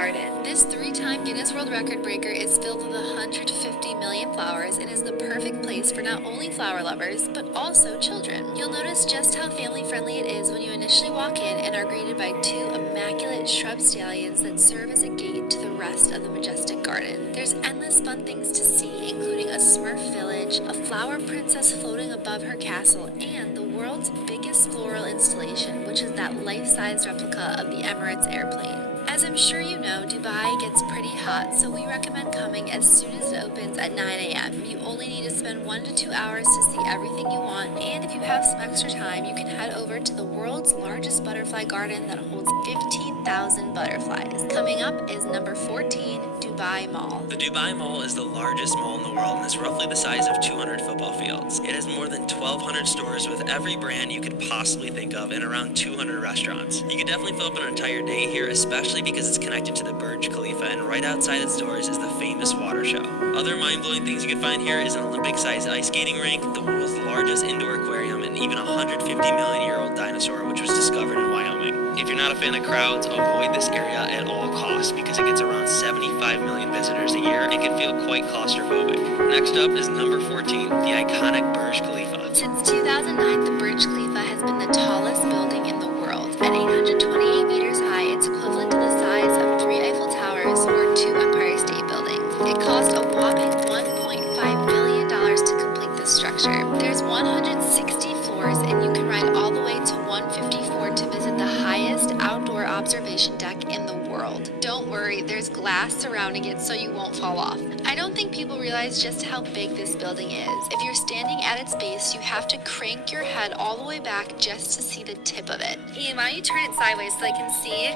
garden. This 3-time Guinness World Record breaker is filled with 150 million flowers and is the perfect place for not only flower lovers, but also children. You'll notice just how family-friendly it is when you initially walk in and are greeted by 2 immaculate shrub stallions that serve as a gate to the rest of the majestic garden. There's endless fun things to see, including a Smurf village, a flower princess floating above her castle, and the world's biggest floral installation, which is that life-size replica of the Emirates airplane. As I'm sure you know, Dubai gets pretty hot, so we recommend coming as soon as it opens at 9 a.m. You only need to spend 1 to 2 hours to see everything you want, and if you have some extra time, you can head over to the world's largest butterfly garden that holds 15,000 butterflies. Coming up is number 14, Dubai Mall. The Dubai Mall is the largest mall in the world and is roughly the size of 200 football fields. It has more than 1,200 stores with every brand you could possibly think of and around 200 restaurants. You could definitely fill up an entire day here, especially because it's connected to the Burj Khalifa, and right outside its doors is the famous water show. Other mind-blowing things you can find here is an Olympic-sized ice skating rink, the world's largest indoor aquarium, and even a 150-million-year-old dinosaur which was discovered in Wyoming. If you're not a fan of crowds, avoid this area at all costs because it gets around 75 million visitors a year and can feel quite claustrophobic. Next up is number 14, the iconic Burj Khalifa. Since 2009, the Burj Khalifa has been the tallest building in the world. At 828 meters high, it's equivalent to the size of 3 Eiffel Towers or 2 Empire State Buildings. It cost a whopping $1.5 billion to complete this structure. There's 160 floors, and you can ride all the way to 154 to visit the highest outdoor observation deck in the world. Don't worry, there's glass surrounding it so you won't fall off. I don't think people realize just how big this building is. If you're standing at its base, you have to crank your head all the way back just to see the tip of it. Ian, why don't you turn it sideways so I can see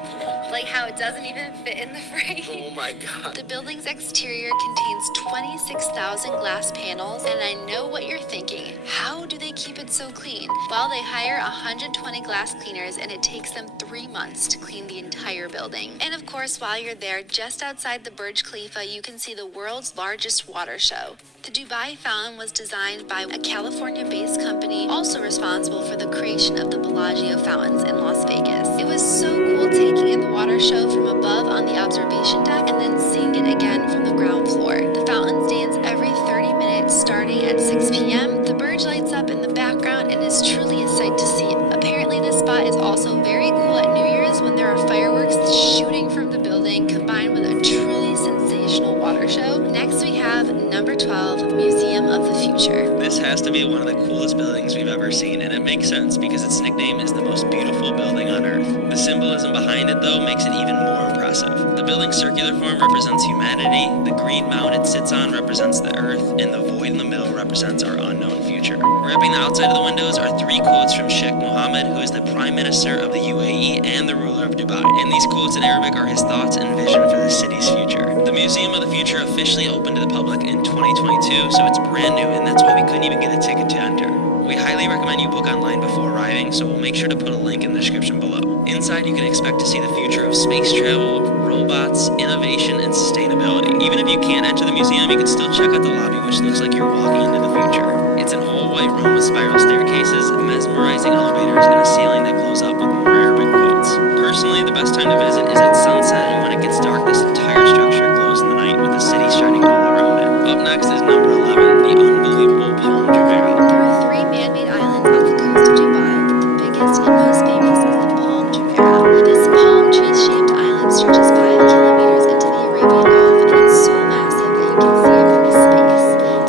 like how it doesn't even fit in the frame? Oh my god. The building's exterior contains 26,000 glass panels, and I know what you're thinking. How do they keep it so clean? Well, they hire 120 glass cleaners, and it takes them 3 months to clean the entire building. And of course, while you're there, just outside the Burj Khalifa, you can see the world's largest water show. The Dubai Fountain was designed by a California-based company, also responsible for the creation of the Bellagio fountains in Las Vegas. It was so cool taking in the water show from above on the observation deck and then seeing it again from the ground floor. The fountains dance every 30 minutes starting at 6 p.m. The Burj lights up in the background and is truly a sight to see. Apparently, this spot is also very cool at New Year's when there are fireworks shooting from the building combined with a truly sensational water show. Next, we have number 12, Museum of the Future. This has to be one of the coolest buildings we've ever seen, and it makes sense because its nickname is the most beautiful building on Earth. The symbolism behind it, though, makes it even more impressive. The building's circular form represents humanity, the green mound it sits on represents the Earth, and the void in the middle represents our unknown future. Wrapping the outside of the windows are 3 quotes from Sheikh Mohammed, who is the Prime Minister of the UAE and the ruler of Dubai. And these quotes in Arabic are his thoughts and vision for the city's future. The Museum of the Future officially opened to the public in 2022, so it's brand new, and that's why we couldn't even get a ticket to enter. We highly recommend you book online before arriving, so we'll make sure to put a link in the description below. Inside, you can expect to see the future of space travel, robots, innovation, and sustainability. Even if you can't enter the museum, you can still check out the lobby, which looks like you're walking into the future. It's an all-white room with spiral staircases, mesmerizing elevators, and a ceiling that glows up with more Arabic quotes. Personally, the best time to visit is at sunset, and when it gets dark, this entire structure glows in the night with the city shining all around it. Up next is number 11, the unbelievable Palm Jumeirah. There are 3 man-made islands off the coast of Dubai, but the biggest and most famous is the Palm Jumeirah. This palm tree-shaped island stretches 5 kilometers into the Arabian Gulf, and it's so massive that you can see it from space.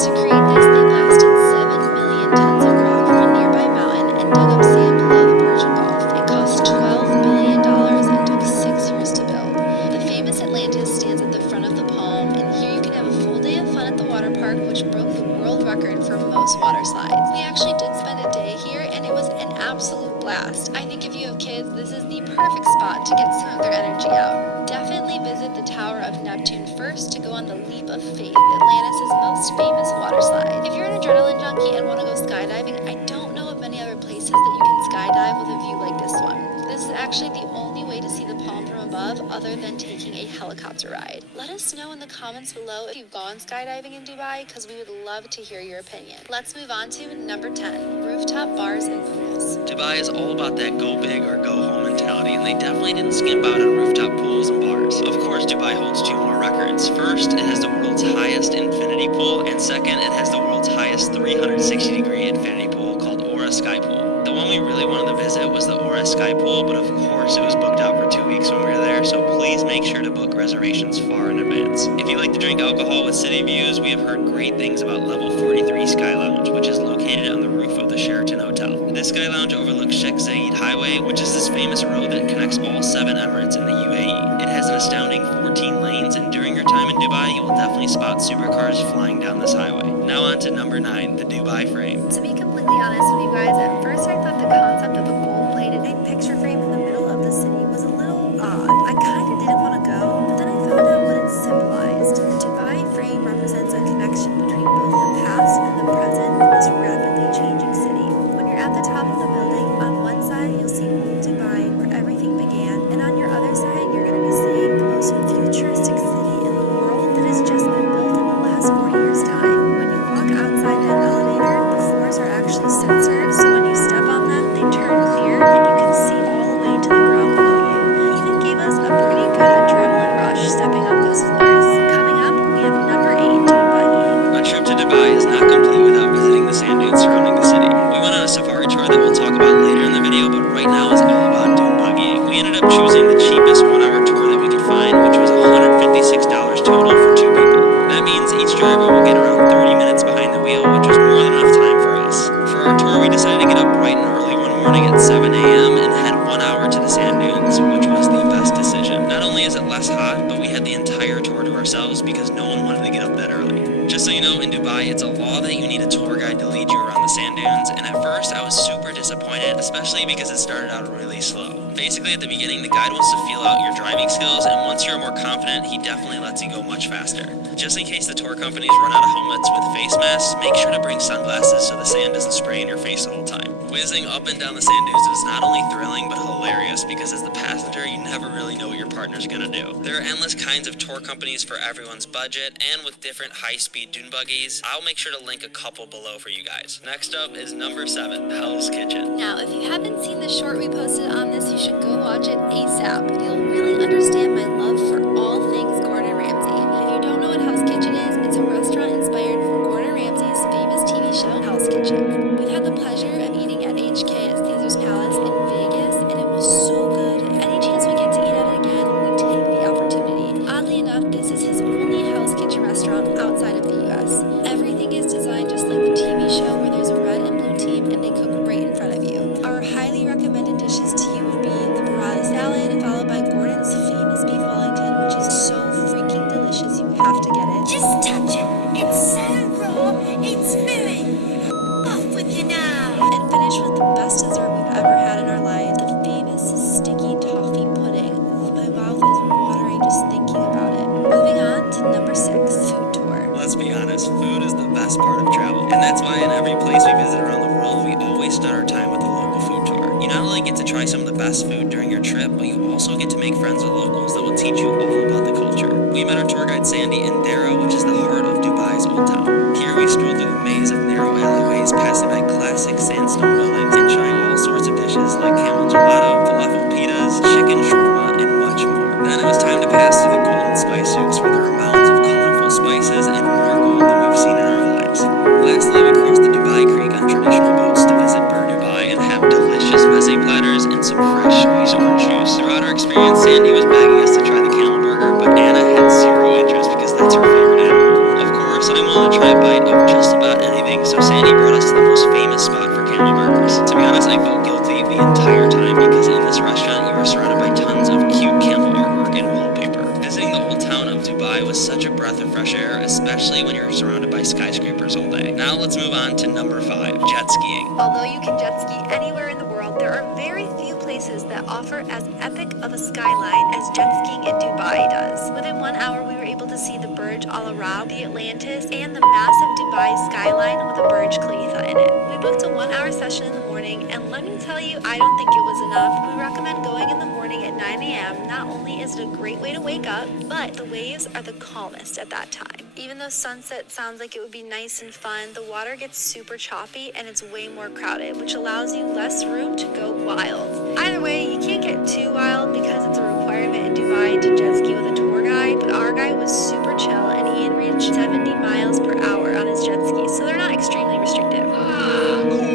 To create this, they blasted 7 million tons of rock from a nearby mountain and dug up sand below the Persian Gulf. It cost $12 billion and took 6 years to build. The famous Atlantis stands at the front of the palm, and here you can have a full day of fun at the water park, which broke the world record for most water slides. We actually did spend a day here, and it was an absolute blast. I think if you have kids, this is the perfect spot to get some of their energy out. Definitely visit the Tower of Neptune first to go on the Leap of Faith, Atlantis' most famous water slide. If you're an adrenaline junkie and want to go skydiving, I don't know of many other places that you can skydive with a view like this one. This is actually the only way way to see the palm from above other than taking a helicopter ride? Let us know in the comments below if you've gone skydiving in Dubai, because we would love to hear your opinion. Let's move on to number 10, rooftop bars and pools. Dubai is all about that go big or go home mentality, and they definitely didn't skimp out on rooftop pools and bars. Of course, Dubai holds two more records. First, it has the world's highest infinity pool, and second, it has the world's highest 360-degree infinity pool called Aura Sky Pool. The one we really wanted to visit was the Aura Sky Pool, but of course it was booked out for 2 weeks when we were there, so please make sure to book reservations far in advance. If you like to drink alcohol with city views, we have heard great things about Level 43 Sky Lounge, which is located on the roof of the Sheraton Hotel. This Sky Lounge overlooks Sheikh Zayed Highway, which is this famous road that connects all 7 Emirates in the UAE. It has an astounding 14 lanes, and during your time in Dubai, you will definitely spot supercars flying down this highway. Now on to number 9, the Dubai Frame. To be completely honest with you guys, at first I thought the concept of a gold-plated picture frame in the middle of the city was a little odd. I kind of didn't want to go, but then I found out what it symbolized. The Dubai frame represents a connection between both the past and the present in this rapidly changing city. When you're at the top of the building, on one side you'll see old Dubai, where everything began, and on your other side you're going to be seeing the most futuristic city in the world that has just been built in the last 4 years' time. When you walk outside that elevator, the floors are actually censored, so when you step on them, they turn clear and you can see all the way to the ground below you. It even gave us a pretty good adrenaline rush stepping up those floors. Coming up, we have number 8, dune buggy. A trip to Dubai is not complete without visiting the sand dunes surrounding the city. We went on a safari tour that we'll talk about later in the video, but right now is all about dune buggying. We ended up choosing the cheapest 1-hour tour that we could find, which was $156 total for 2 people. That means each driver will get around 30 minutes behind the wheel, which was more than enough time for us. For our tour, we decided to get up bright and early one morning at 7 a.m. and head 1 hour to the sand dunes, which was the best decision. Not only is it less hot, but we had the entire tour to ourselves because no one wanted to get up that early. Just so you know, in Dubai, it's a law that you need a tour guide to lead you around the sand dunes, and at first I was super disappointed, especially because it started out really slow. Basically, at the beginning, the guide wants to feel out your driving skills, and once you're more confident, he definitely lets you go much faster. Just in case the tour companies run out of helmets with face masks, make sure to bring sunglasses so the sand doesn't spray in your face the whole time. Whizzing up and down the sand dunes is not only thrilling, but hilarious, because as the passenger, you never really know what your partner's gonna do. There are endless kinds of tour companies for everyone's budget, and with different high-speed dune buggies. I'll make sure to link a couple below for you guys. Next up is number 7, Hell's Kitchen. Now, if you haven't seen the short we posted on this, you should go watch it ASAP. You'll really understand my love for all things Gordon Ramsay. If you don't know what Hell's Kitchen is, it's a restaurant inspired from Gordon Ramsay's famous TV show, Hell's Kitchen. We've had the pleasure of eating at HK at Caesar's Palace in Vegas, and it was so good. Any chance we get to eat at it again, we take the opportunity. Oddly enough, this is his only Hell's Kitchen restaurant outside of the US. Everything is designed just like the TV show, where there's a red and blue team and they cook right in front of you. Our highly recommended dishes to you would be the burrata salad, followed by Gordon's famous beef Wellington, which is so freaking delicious you have to get it. Just touch it. It's so raw. It's moving. Off with you now. And finish with the best dessert we've ever had in our lives, the famous sticky toffee pudding. My mouth is watering just thinking about it. Moving on to number 6, food tour. Let's be honest, food is the best part of travel. And that's why in every place we visit around the world, we always start our time with a local food tour. You not only get to try some of the best food during your trip, but you also get to make friends with locals that will teach you all about the culture. We met our tour guide Sandy in Dera, which is the heart of Dubai's Old Town. Here we strolled through the maze of narrow alleyways, passing by classic sandstone buildings and trying all sorts of dishes like camel gelato, falafel pitas, chicken shawarma, and much more. Then it was time to pass through the golden spice souks, where there are mounds of colorful spices and more gold than we've seen in our lives. Lastly, we crossed the Dubai Creek on traditional boats to visit Bur Dubai and have delicious meze platters and some fresh squeezed orange juice. Throughout our experience, Sandy was begging us to try the camel burger, but Anna had zero interest because that's her favorite animal. Of course, I'm willing to try a bite of just about anything, so Sandy brought us to the most famous spot for camel burgers. To be honest, I felt guilty the entire time because in this restaurant, you are surrounded by tons of cute camel artwork and wallpaper. Visiting the old town of Dubai was such a breath of fresh air, especially when you're surrounded by skyscrapers all day. Now let's move on to number 5, jet skiing. Although you can jet ski anywhere in the world, there are very few places places that offer as epic of a skyline as jet skiing in Dubai does. Within 1 hour, we were able to see the Burj Al Arab, the Atlantis, and the massive Dubai skyline with the Burj Khalifa in it. We booked a 1-hour session in the morning, and let me tell you, I don't think it was enough. We recommend going in the morning at 9 a.m. Not only is it a great way to wake up, but the waves are the calmest at that time. Even though sunset sounds like it would be nice and fun, the water gets super choppy and it's way more crowded, which allows you less room to go wild. Either way, you can't get too wild because it's a requirement in Dubai to jet ski with a tour guide, but our guy was super chill and he had reached 70 miles per hour on his jet ski, so they're not extremely restrictive.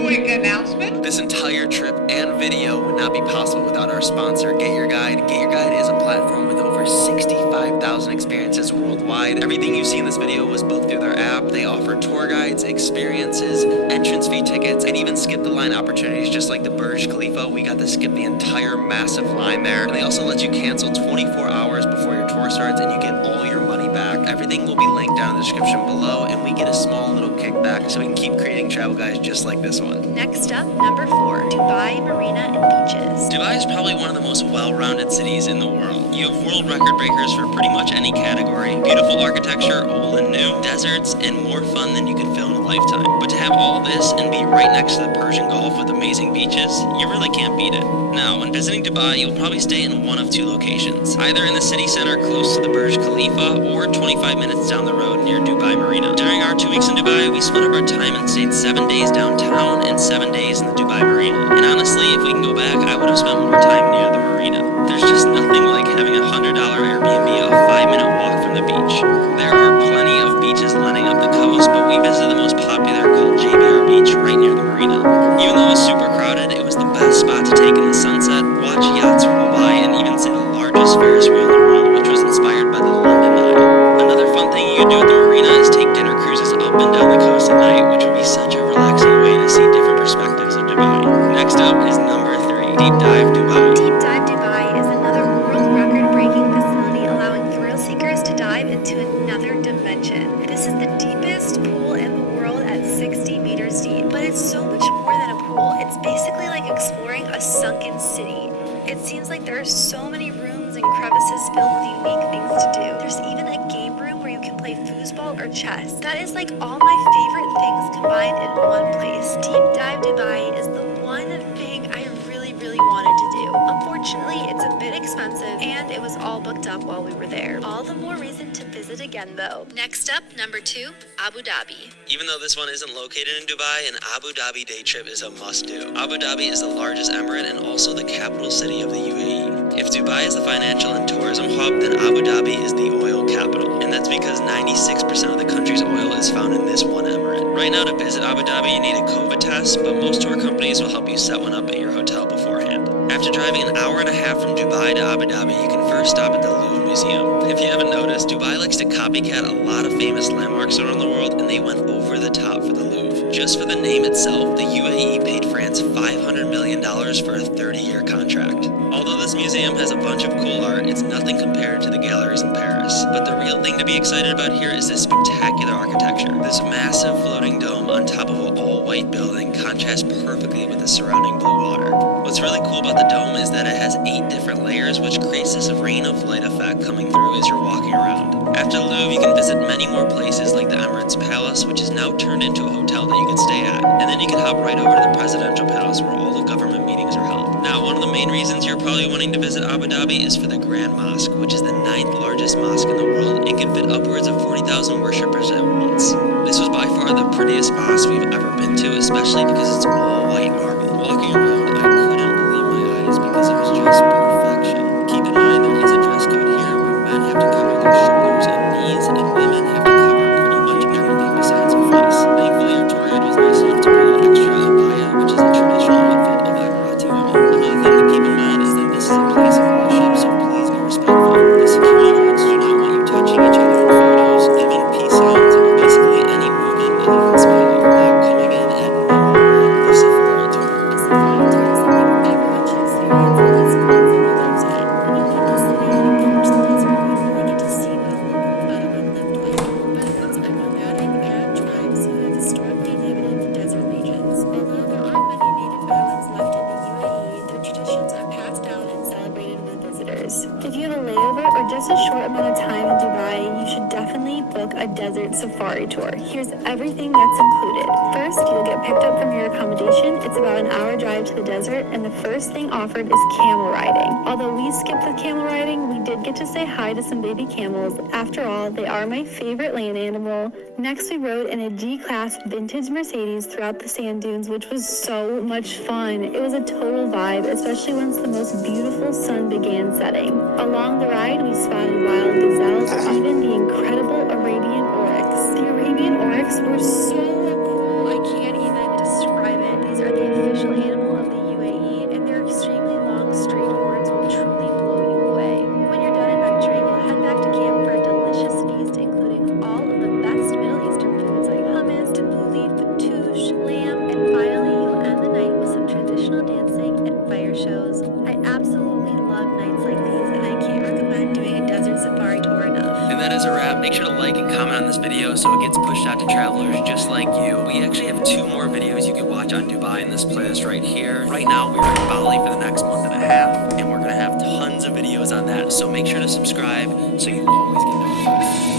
Quick announcement. This entire trip and video would not be possible without our sponsor, Get Your Guide. Get Your Guide is a platform with over 65,000 experiences worldwide. Everything you see in this video was booked through their app. They offer tour guides, experiences, entrance fee tickets, and even skip the line opportunities. Just like the Burj Khalifa, we got to skip the entire massive line there. And they also let you cancel 24 hours before your tour starts, and you get all your money back. Everything will be linked down in the description below, and we get a small little kickback so we can keep creating travel guides just like this one. Next up, number 4, Dubai Marina and Beaches. Dubai is probably one of the most well-rounded cities in the world. You have world record breakers for pretty much any category. Beautiful architecture, old and new, deserts, and more fun than you could fill in a lifetime. But to have all this and be right next to the Persian Gulf with amazing beaches, you really can't beat it. Now, when visiting Dubai, you'll probably stay in one of 2 locations, either in the city center close to the Burj Khalifa or 25 minutes down the road near Dubai Marina. During our 2 weeks in Dubai, we split up our time and stayed 7 days downtown and 7 days in the Dubai Marina. And honestly, if we can go back, I would have spent more time near the marina. There's just nothing like having a $100 Airbnb a 5-minute walk from the beach. There are plenty of beaches lining up the coast, but we visited the most popular called JBR Beach right near the marina. Even though it was super crowded, it was the best spot to take in the sunset, watch yachts roll by, and even see the largest Ferris wheel in the world, which was inspired by the London Eye. Another fun thing you can do at the marina is take dinner cruises up and down the coast at night, which would be such a relaxing way to see different perspectives of Dubai. Next up is number 3, Deep Dive Dubai. Deep Dive Dubai is another world record-breaking facility allowing thrill seekers to dive into another dimension. This is the deepest pool in the world at 60 meters deep, but it's so much more than a pool. It's basically like exploring a sunken city. It seems like there are so many rooms and crevices filled with unique things to do. There's even a game room where you can play foosball or chess. That is like all my favorite things combined in one place. Deep Dive Dubai is the one thing I really wanted to do. Unfortunately, it's a bit expensive and it was all booked up while we were there. All the more reason to visit again though. Next up, number 2, Abu Dhabi. Even though this one isn't located in Dubai, an Abu Dhabi day trip is a must-do. Abu Dhabi is the largest emirate and also the capital city of the UAE. If Dubai is the financial and tourism hub, then Abu Dhabi is the oil capital. And that's because 96% of the country's oil is found in this one emirate. Right now, to visit Abu Dhabi, you need a COVID test, but most tour companies will help you set one up at your hotel beforehand. After driving an hour and a half from Dubai to Abu Dhabi, you can first stop at the Louvre Museum. If you haven't noticed, Dubai likes to copycat a lot of famous landmarks around the world, and they went over the top for the Louvre. Just for the name itself, the UAE paid France $500 million for a 30-year contract. Although this museum has a bunch of cool art, it's nothing compared to the galleries in Paris. But the real thing to be excited about here is this spectacular architecture. This massive floating dome on top of an all-white building contrasts perfectly with the surrounding blue water. What's really cool about the dome is that it has 8 different layers, which creates this rain of light effect coming through as you're walking around. After the Louvre, you can visit many more places like the Emirates Palace, which is now turned into a hotel that you can stay at. And then you can hop right over to the Presidential Palace where all the government meetings are held. Now, one of the main reasons you're probably wanting to visit Abu Dhabi is for the Grand Mosque, which is the 9th largest mosque in the world and can fit upwards of 40,000 worshippers at once. This was by far the prettiest mosque we've ever been to, especially because it's all white marble. Walking around, I couldn't believe my eyes because it was just perfection. Keep in mind there is a dress code here where men have to cover their shoulders and knees and women have to cover pretty much everything besides their face. Thankfully, our tour guide was nice enough to bring an extra abaya, which is a traditional outfit of Emirati women. Another thing to keep in mind is that this is a place of worship, so please be respectful. The security guards do not want you touching each other in photos, giving peace signs, or basically any movement other than smiling. Now, coming in at number 1, the Safari Tour. The safari tour is something everyone should experience at least once in their lifetime. When you leave the city and approach the desert, you really get to see what desert safari tour. Here's everything that's included. First, you'll get picked up from your accommodation. It's about an hour drive to the desert, and the first thing offered is camel riding. Although we skipped the camel riding, we did get to say hi to some baby camels. After all, they are my favorite land animal. Next, we rode in a G-Class vintage Mercedes throughout the sand dunes, which was so much fun. It was a total vibe, especially once the most beautiful sun began setting. Along the ride, we spotted wild gazelles, even the incredible Arabian oryx. The Arabian oryx were so cool, I can't even describe it. These are the official animal of the UAE, and their extremely long, straight horns will truly blow you away. When you're done adventuring, you'll head back to camp for a delicious feast, including all of the best Middle Eastern foods like hummus, tabbouleh, fattoush, lamb, and finally, you'll end the night with some traditional dancing and fire shows. I absolutely love nights like these, and I can't recommend doing a desert safari tour enough. And that is a wrap. Make sure to like and comment on this video so it gets pushed out to travelers just like you. We actually have 2 more videos you can watch on Dubai in this playlist right here. Right now, we're in Bali for the next month and a half, and we're going to have tons of videos on that. So make sure to subscribe so you always get notified.